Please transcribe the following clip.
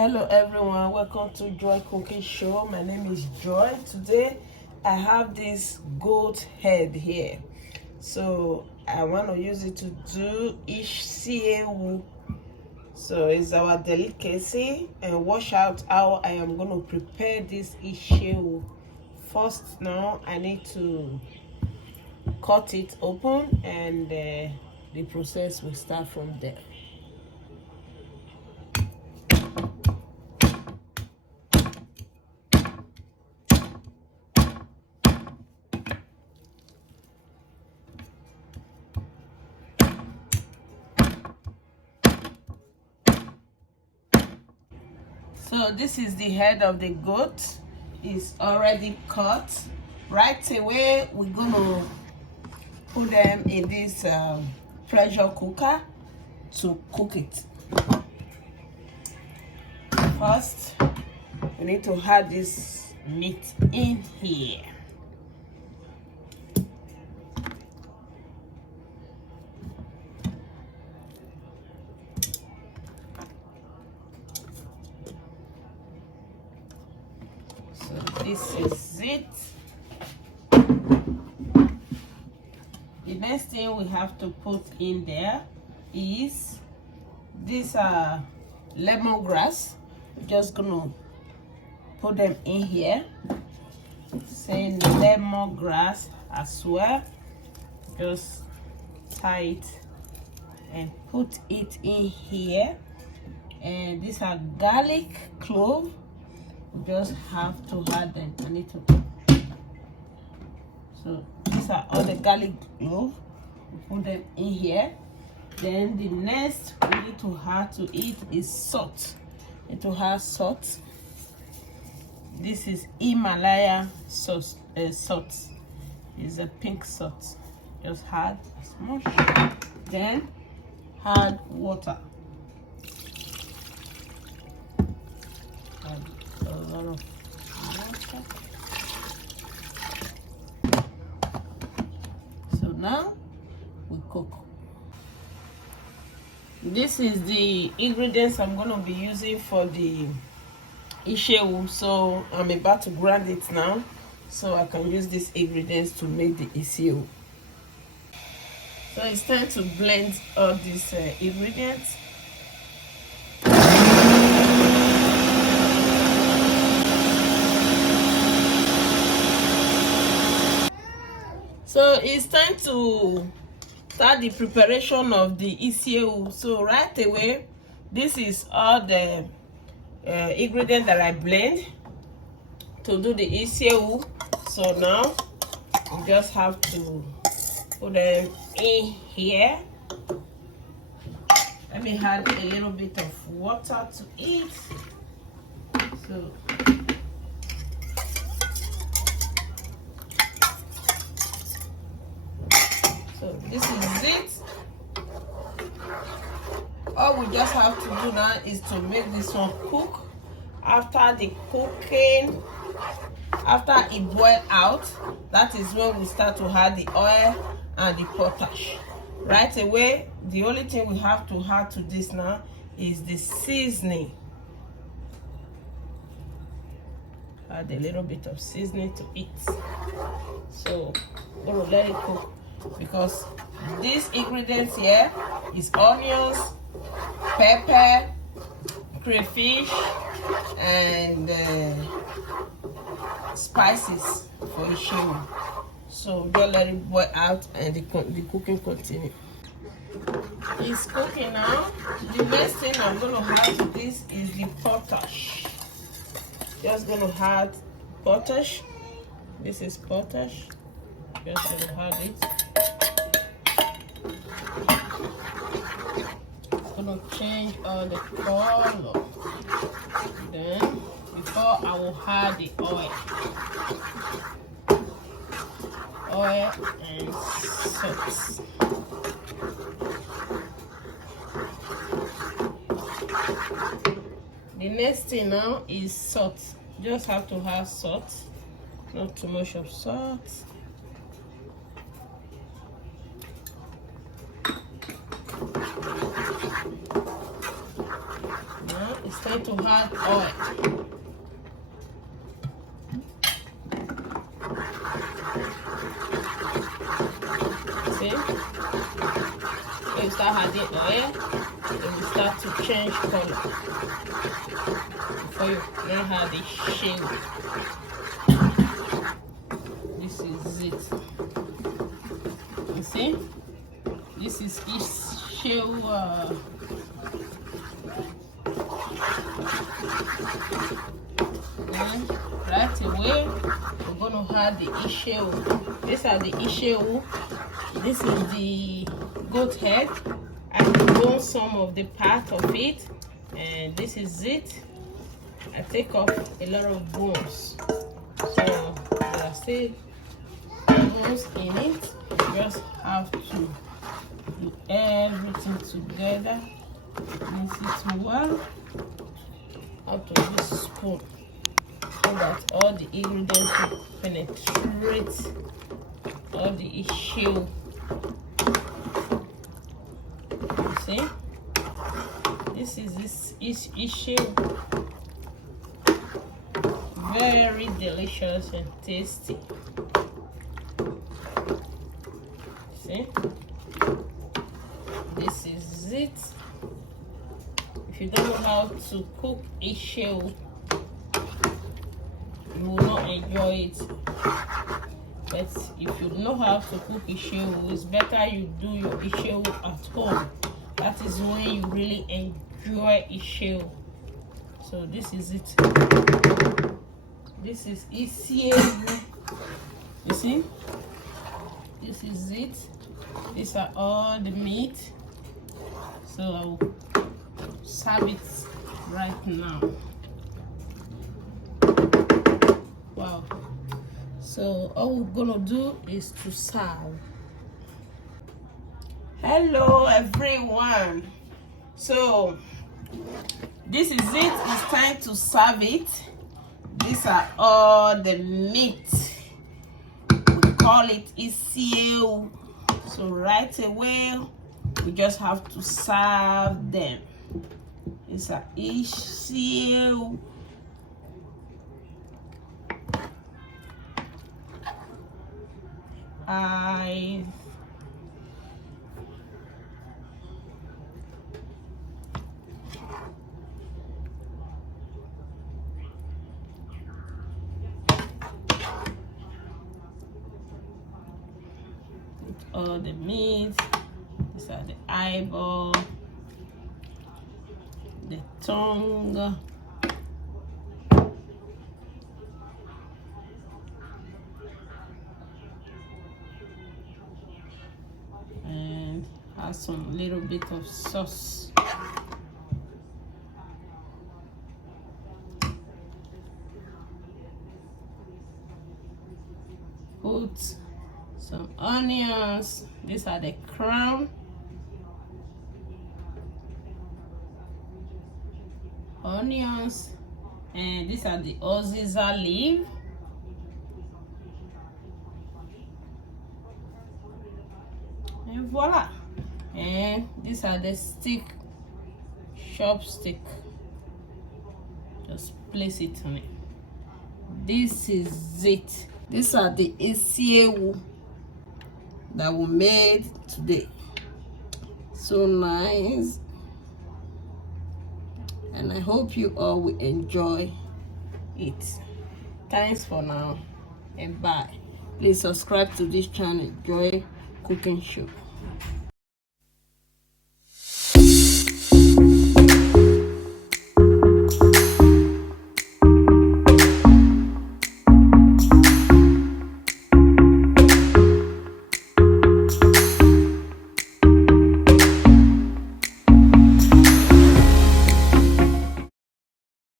Hello everyone, welcome to Joy Cooking Show. My name is Joy. Today I have this goat head here, so I want to use it to do Isi Ewu. So it's our delicacy, and watch out how I am going to prepare this Isi Ewu. First, now I need to cut it open, and the process will start from there. So this is the head of the goat. It's already cut. Right away, we're gonna put them in this pressure cooker to cook it. First, we need to add this meat in here. This is it. The next thing we have to put in there is this lemongrass. We're just gonna put them in here. Saying lemongrass as well. Just tie it and put it in here. And these are garlic clove. Just have to add them. I need to. So these are all the garlic clove. Put them in here. Then the next we need to add to it is salt. Need to add salt. This is Himalaya sauce. Salt. It's a pink salt. Just add as much. Then add water. A lot of water. So now we cook. This is the ingredients I'm going to be using for the Isi Ewu. So I'm about to grind it now, so I can use these ingredients to make the Isi Ewu. So it's time to blend all these ingredients. So it's time to start the preparation of the Isi Ewu. So right away, this is all the ingredients that I blend to do the Isi Ewu. So now you just have to put them in here. Let me add a little bit of water to it. So this is it. All we just have to do now is to make this one cook. After the cooking, after it boils out, that is when we start to add the oil and the potash. Right away, the only thing we have to add to this now is the seasoning. Add a little bit of seasoning to it. So we're gonna let it cook, because these ingredients here is onions, pepper, crayfish, and spices for Isi Ewu. So just let it boil out and the cooking continue. It's cooking now. The next thing I'm going to add to this is the potash. Just going to add potash. This is potash. Just going to add it. It's going to change all the color. Then before I will add the oil and salt. The next thing now is salt. Just have to have salt, not too much of salt. going to add oil. See? When you start adding oil, it will start to change color before you learn how they shade. This is it. You see? This is Isi Ewu. And right away, we're going to add the Isi Ewu. These are the Isi Ewu. This is the goat head. I bone some of the part of it, and this is it. I take off a lot of bones, so there are still bones in it. You just have to do everything together. Mix it well out of this spoon so that all the ingredients will penetrate all the Isi Ewu. See, this is Isi Ewu. Very delicious and tasty. See, this is it. If you don't know how to cook Isi Ewu, you will not enjoy it. But if you know how to cook Isi Ewu, it's better you do your Isi Ewu at home. That is when you really enjoy Isi Ewu. So this is it. This is Isi Ewu. You see? This is it. These are all the meat. So I will serve it right now. Wow. So all we're gonna do is to serve. Hello everyone. So this is it. It's time to serve it. These are all the meat. We call it Isi Ewu. So right away we just have to serve them. These are Isi Ewu. All the meat. These are the eyeball, the tongue, and have some little bit of sauce. Put some onions. These are the crown. Onions. And these are the uziza leaf. And voila. And these are the chopstick. Just place it on it. This is it. These are the Isi Ewu that we made today. So nice. And I hope you all will enjoy it. Thanks for now and bye. Please subscribe to this channel, Joy Cooking Show.